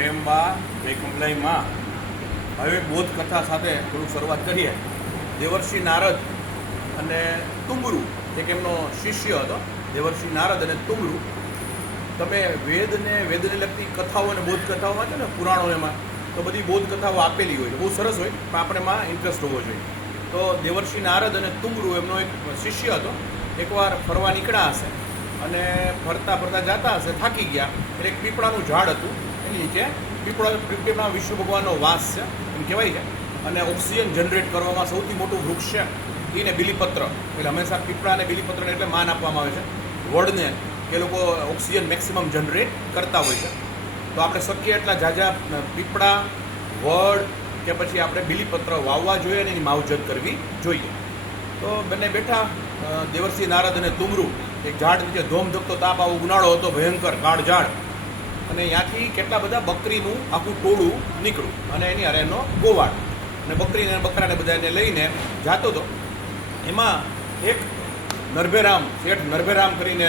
જય માં હવે બોધ કથા સાથે થોડું શરૂઆત કરીએ. દેવર્ષિ નારદ અને તુમરુ એક એમનો શિષ્ય હતો, દેવર્ષિ નારદ અને તુમરુ તમે વેદને વેદને લગતી કથાઓ અને બોધ કથાઓ વાંચો ને, પુરાણો એમાં, તો બધી બોધ કથાઓ આપેલી હોય બહુ સરસ હોય, પણ આપણે એમાં ઇન્ટરેસ્ટ હોવો જોઈએ. તો દેવર્ષિ નારદ અને તુમરુ એમનો એક શિષ્ય હતો. એકવાર ફરવા નીકળ્યા હશે અને ફરતા ફરતા જતા હશે, થાકી ગયા. એટલે એક પીપળાનું ઝાડ હતું. એની નીચે પીપળા પીપળા વિષ્ણુ ભગવાનનો વાસ છે, એમ કહેવાય છે. અને ઓક્સિજન જનરેટ કરવામાં સૌથી મોટું વૃક્ષ છે, એને બિલીપત્ર. એટલે હંમેશા પીપળા અને બિલીપત્રને એટલે માન આપવામાં આવે છે. વડને એ લોકો ઓક્સિજન મેક્સિમમ જનરેટ કરતા હોય છે. તો આપણે શક્ય એટલા ઝાઝા પીપળા, વડ કે પછી આપણે બિલીપત્ર વાવવા જોઈએ અને એની માવજત કરવી જોઈએ. તો બંને બેઠા દેવરસિંહ નારદ અને તુમરુ, એક ઝાડ નીચે ધોમ ધકતો તાપ આવો ઉનાળો હતો, ભયંકર કાળ ઝાડ. અને ત્યાંથી કેટલા બધા બકરીનું આખું ટોળું નીકળ્યું અને એની એનો ગોવાળ. અને બકરીને બકરાને બધાને લઈને જાતો હતો એમાં એક નરભેરામ, શેઠ નરભેરામ કરીને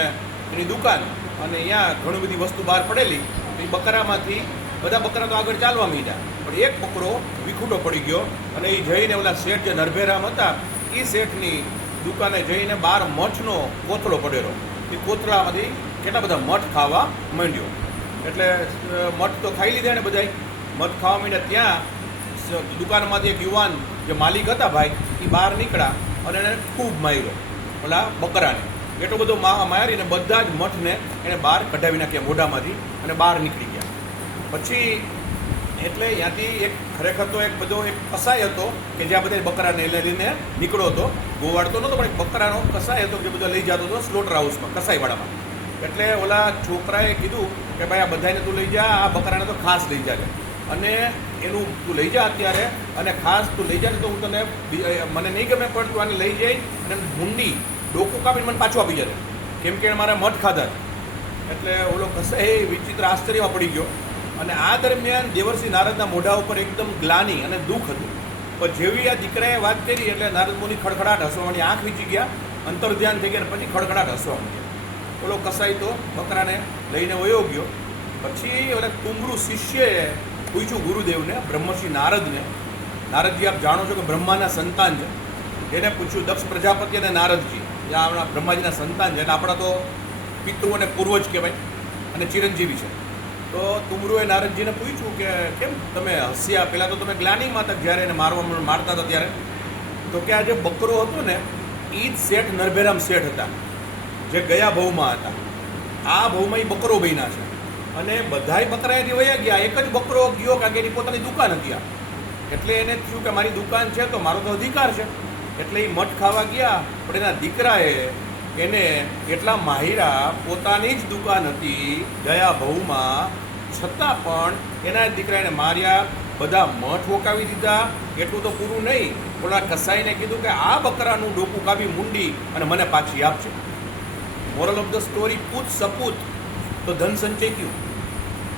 એની દુકાન અને અહીંયા ઘણી બધી વસ્તુ બહાર પડેલી. એ બકરામાંથી બધા બકરા તો આગળ ચાલવા માંડ્યા. પણ એક બકરો વિખૂટો પડી ગયો અને એ જઈને ઓલા શેઠ જે નરભેરામ હતા એ શેઠની દુકાને જઈને બાર મઠનો કોથળો પડેલો. એ કોથળામાંથી કેટલા બધા મઠ ખાવા માંડ્યો. એટલે મધ તો ખાઈ લીધા ને બધાય. મઠ ખાવા માંડ્યા ત્યાં દુકાનમાંથી એક યુવાન જે માલિક હતા ભાઈ એ બહાર નીકળ્યા અને એને ખૂબ માર્યો. ઓલા બકરાને. એટલો બધો મારીને બધા જ મઠને એને બહાર કઢાવી નાખ્યા મોઢામાંથી અને બહાર નીકળી ગયા. પછી, એટલે ત્યાંથી એક ખરેખર તો એક બધો એક કસાય હતો કે જ્યાં બધા બકરાને લઈ લઈને નીકળો હતો. ગોવાડતો નહોતો, પણ એક બકરાનો કસાય હતો કે બધો લઈ જતો હતો સ્લોટર હાઉસમાં કસાઈવાડામાં એટલે ઓલા છોકરાએ કીધું કે ભાઈ આ બધાને તું લઈ જા, આ બકરાને તો ખાસ લઈ જાજે. અને એનું તું લઈ જા અત્યારે, અને ખાસ તું લઈ જા તો હું તને મને નહીં ગમે પણ તું આને લઈ જઈ અને ભૂંડી, ડોકું કાપીને મને પાછું આપી જશે કેમ કે મારા મઠ ખાધા એટલે ઓલો કસાઈ વિચિત્ર આશ્ચર્યમાં પડી ગયો. અને આ દરમિયાન દેવરસિંહ નારદના મોઢા ઉપર એકદમ ગ્લાની અને દુઃખ હતું. પણ જેવી આ દીકરાએ વાત કરી એટલે નારદ મુનિ ખડખડાટ હસવા માંડી આંખ વીચી ગયા અંતર ધ્યાન થઈ ગયા પછી ખડખડાટ હસવા માંડ્યા. ઓલો કસાઈ તો બકરાને લઈને વયો ગયો. પછી ઓલે કુમરુ શિષ્યએ પૂછ્યું ગુરુદેવને, બ્રહ્મશ્રી નારદને, નારદજી, આપ જાણો છો કે બ્રહ્માના સંતાન છે? એને પૂછ્યું, દક્ષ પ્રજાપતિ અને નારદજી જે આપણા બ્રહ્માજીના સંતાન છે, એટલે આપણા તો પિતૃ અને પૂર્વજ કહેવાય અને ચિરંજીવી છે. તો તુમરુએ નારદજીને પૂછ્યું કે, કેમ તમે હસ્યા? પહેલાં તો તમે ગ્લાની માતક જ્યારે એને મારવા મારતા હતા ત્યારે. તો કે આ જે બકરો હતો ને એ જ શેઠ નરભેરામ શેઠ હતા. જે ગયા ભવમાં હતા. આ ભવમાં એ બકરો ભાઈના છે. અને બધાય બકરા એથી વયા ગયા, એક જ બકરો ગયો કારણ કે એની પોતાની દુકાન હતી આ. એટલે એને થયું કે મારી દુકાન છે તો મારો તો અધિકાર છે. એટલે એ મઠ ખાવા ગયા, પણ એના દીકરાએ એને એટલા માહિરા પોતાની જ દુકાન હતી ગયા ભવમાં છતાં પણ એના દીકરાને માર્યા, બધા મઠ વોકાવી દીધા, એટલું તો પૂરું નહીં. ઓલા કસાઈને કીધું કે આ બકરાનું ડોકું કાપી મુંડી અને મને પાછી આપશે મોરલ ઓફ ધ સ્ટોરી પૂત સપૂત તો ધન સંચય ક્યું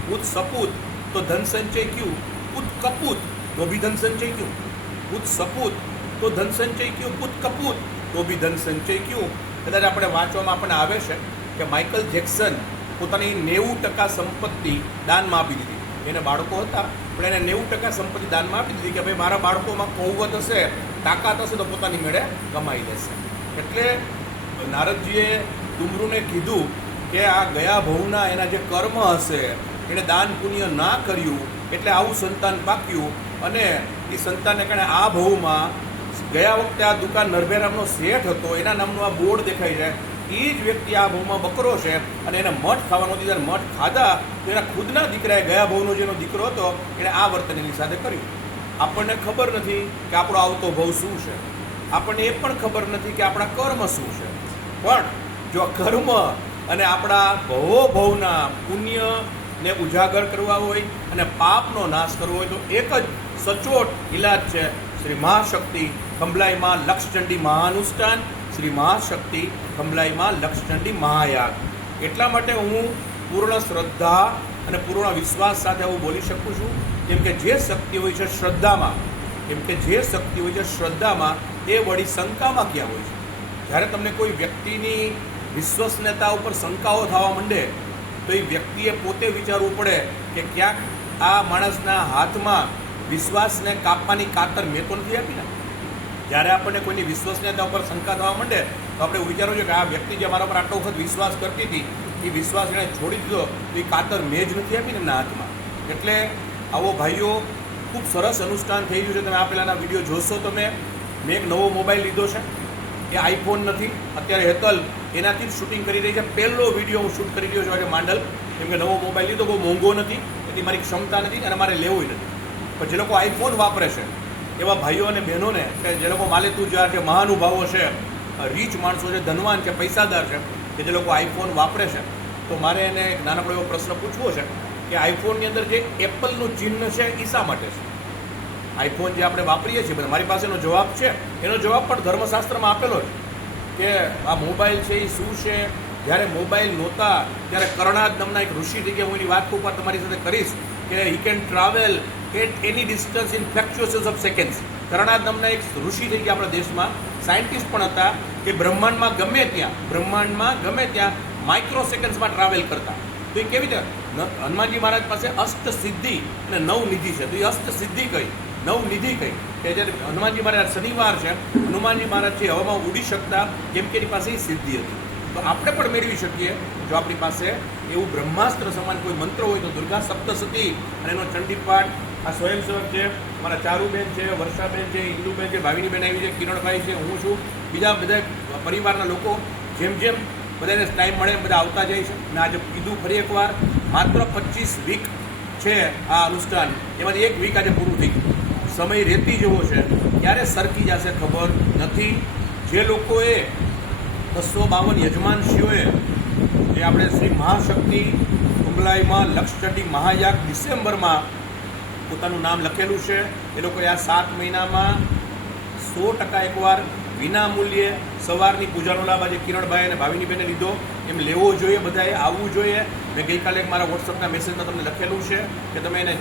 પૂત સપૂત તો ધન સંચય ક્યું પૂત કપૂત તો બી ધન સંચય ક્યું પૂત સપૂત તો ધન સંચય ક્યું પૂત કપૂત તો બી ધન સંચય ક્યું કદાચ આપણે વાંચવામાં આપણને આવે છે કે માઇકલ જેક્સન પોતાની નેવું ટકા સંપત્તિ દાનમાં આપી દીધી. એને બાળકો હતા, પણ એને નેવું ટકા સંપત્તિ દાનમાં આપી દીધી કે ભાઈ, મારા બાળકોમાં કૌવત હશે, તાકાત હશે તો પોતાની મેળે કમાઈ લેશે. એટલે નારદજીએ ડુમરુને કીધું કે આ ગયા ભવના એના જે કર્મ હશે એણે દાન પુણ્ય ના કર્યું, એટલે આવું સંતાન પાક્યું. અને એ સંતાનને કારણે આ ભવમાં ગયા વખતે આ દુકાન નરભેરામનો શેઠ હતો, એના નામનું આ બોર્ડ દેખાય છે. એ જ વ્યક્તિ આ ભવમાં બકરો છે અને એને મઠ ખાવાનો દીધા મઠ ખાધા, તો એના ખુદના દીકરાએ ગયા ભવનો જેનો દીકરો હતો એણે આ વર્તન એની સાથે કર્યું. આપણને ખબર નથી કે આપણો આવતો ભવ શું છે. આપણને એ પણ ખબર નથી કે આપણા કર્મ શું છે. પણ જો કર્મ અને આપણા ભવો ભવના પુણ્યને ઉજાગર કરવા હોય અને પાપનો નાશ કરવો હોય તો એક જ સચોટ ઇલાજ છે શ્રી મહાશક્તિ કંબલાઈમાં લક્ષચંડી મહાનુષ્ઠાન, શ્રી મહાશક્તિ કંબલાઈમાં લક્ષચંડી મહાયાગ. એટલા માટે હું પૂર્ણ શ્રદ્ધા અને પૂર્ણ વિશ્વાસ સાથે હું બોલી શકું છું, કેમ કે જે શક્તિ હોય છે શ્રદ્ધામાં, કેમ કે જે શક્તિ હોય છે શ્રદ્ધામાં, એ વળી શંકામાં ક્યાં હોય છે? જ્યારે તમને કોઈ વ્યક્તિની વિશ્વસનીયતા ઉપર શંકાઓ થવા માંડે, તો એ વ્યક્તિએ પોતે વિચારવું પડે કે ક્યાંક આ માણસના હાથમાં વિશ્વાસને કાપવાની કાતર મેં તો નથી આપી ને. જ્યારે આપણને કોઈની વિશ્વસનીયતા ઉપર શંકા થવા માંડે, તો આપણે વિચારવું છે કે આ વ્યક્તિ જે મારા પર આટલો વખત વિશ્વાસ કરતી હતી, એ વિશ્વાસ એણે છોડી દીધો, તો એ કાતર મેં જ નથી આપી ને એમના હાથમાં. એટલે આવો ભાઈઓ, ખૂબ સરસ અનુષ્ઠાન થઈ ગયું છે. તમે આ પહેલાંના વીડિયો જોશો તમે મેં એક નવો મોબાઈલ લીધો છે. એ આઈફોન નથી. અત્યારે હેતલ એનાથી જ શૂટિંગ કરી રહી છે. પહેલો વીડિયો હું શૂટ કરી રહ્યો છું આજે માંડલ. કેમ કે નવો મોબાઈલ લીધો, બહુ મોંઘો નથી. એટલી મારી ક્ષમતા નથી અને મારે લેવો નથી. પણ જે લોકો આઈફોન વાપરે છે, એવા ભાઈઓ અને બહેનોને કે જે લોકો માલેતુજાર છે, મહાનુભાવો છે, રીચ માણસો છે, ધનવાન છે, પૈસાદાર છે, કે જે લોકો આઈફોન વાપરે છે, તો મારે એને નાનકડો એવો પ્રશ્ન પૂછવો છે કે આઈફોનની અંદર જે એપલનું ચિહ્ન છે એ શા માટે છે? આઈફોન જે આપણે વાપરીએ છીએ મારી પાસેનો જવાબ છે. એનો જવાબ પણ ધર્મશાસ્ત્રમાં આપેલો છે કે આ મોબાઈલ છે એ શું છે? જ્યારે મોબાઈલ નહોતા, ત્યારે કરણાદ નામના એક ઋષિ તરીકે હું એની વાત ઉપર તમારી સાથે કરીશ કે he can travel at any distance in fractions of seconds કરણાદ નામના એક ઋષિ તરીકે આપણા દેશમાં સાયન્ટિસ્ટ પણ હતા કે બ્રહ્માંડમાં ગમે ત્યાં, બ્રહ્માંડમાં ગમે ત્યાં માઇક્રો સેકન્ડ્સમાં ટ્રાવેલ કરતા. તો એ કેવી રીતે? હનુમાનજી મહારાજ પાસે અષ્ટ સિદ્ધિ અને નવ નિધિ છે. તો એ અષ્ટ સિદ્ધિ કઈ? નવ નિધિ કઈ. કે જ્યારે હનુમાનજી મહારાજ શનિવાર છે, હનુમાનજી મહારાજથી હવામાં ઉડી શકતા કેમ કે એની પાસે સિદ્ધિ હતી. તો આપણે પણ મેળવી શકીએ. જો આપણી પાસે એવું બ્રહ્માસ્ત્ર સમાન કોઈ મંત્ર હોય તો દુર્ગા સપ્તસતી અને એનો ચંડીપાઠ, આ સ્વયંસેવક છે, મારા ચારુબેન છે, વર્ષાબેન છે, ઇન્દુબેન છે, ભાવિનીબેન આવી છે, કિરણભાઈ છે, હું છું. બીજા બધા પરિવારના લોકો જેમ જેમ બધાને ટાઈમ મળે બધા આવતા જાય છે. અને આજે કીધું ફરી એકવાર, માત્ર પચીસ વીક છે આ અનુષ્ઠાન. એમાંથી એક વીક આજે પૂરું થઈ ગયું. સમય રેતી જેવો છે, ક્યારે સરકી જશે ખબર નથી. જે લોકોએ બસો બાવન યજમાનશીઓએ, જે આપણે શ્રી મહાશક્તિ કુંભલાઈમાં લક્ષચંડી મહાયાગ ડિસેમ્બરમાં પોતાનું નામ લખેલું છે, એ લોકોએ આ સાત મહિનામાં સો ટકા એકવાર વિના મૂલ્યે સવારની પૂજાનો લાભ આજે કિરણભાઈ અને ભાવિનીબેને લીધો. એમ લેવો જોઈએ, બધાએ આવવું જોઈએ. મેં ગઈકાલે મારા વોટ્સઅપના મેસેજમાં તમને લખેલું છે કે તમે એને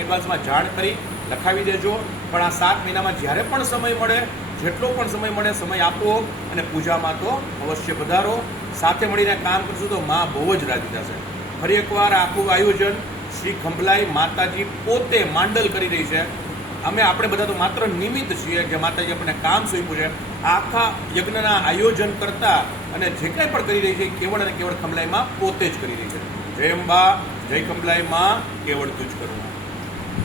એડવાન્સમાં જાણ કરી. લખાવી દેજો. પણ આ સાત મહિનામાં જ્યારે પણ સમય મળે, જેટલો પણ સમય મળે, સમય આપો અને પૂજામાં તો અવશ્ય વધારો સાથે મળીને કામ કરશું તો માં બહુ જ રાજી થશે. ફરી એકવાર આખું આયોજન શ્રી ખંભલાઈ માતાજી પોતે માંડલ કરી રહી છે. અમે આપણે બધા તો માત્ર નિમિત્ત છીએ કે માતાજી આપણને કામ સોંપ્યું છે. આખા યજ્ઞના આયોજન કરતા અને જે કંઈ પણ કરી રહી છે, કેવળ અને કેવળ ખંભલાઈમાં પોતે જ કરી રહી છે. જય અંબા, જય ખંભલાઈમાં કેવળ તુજ કરુણા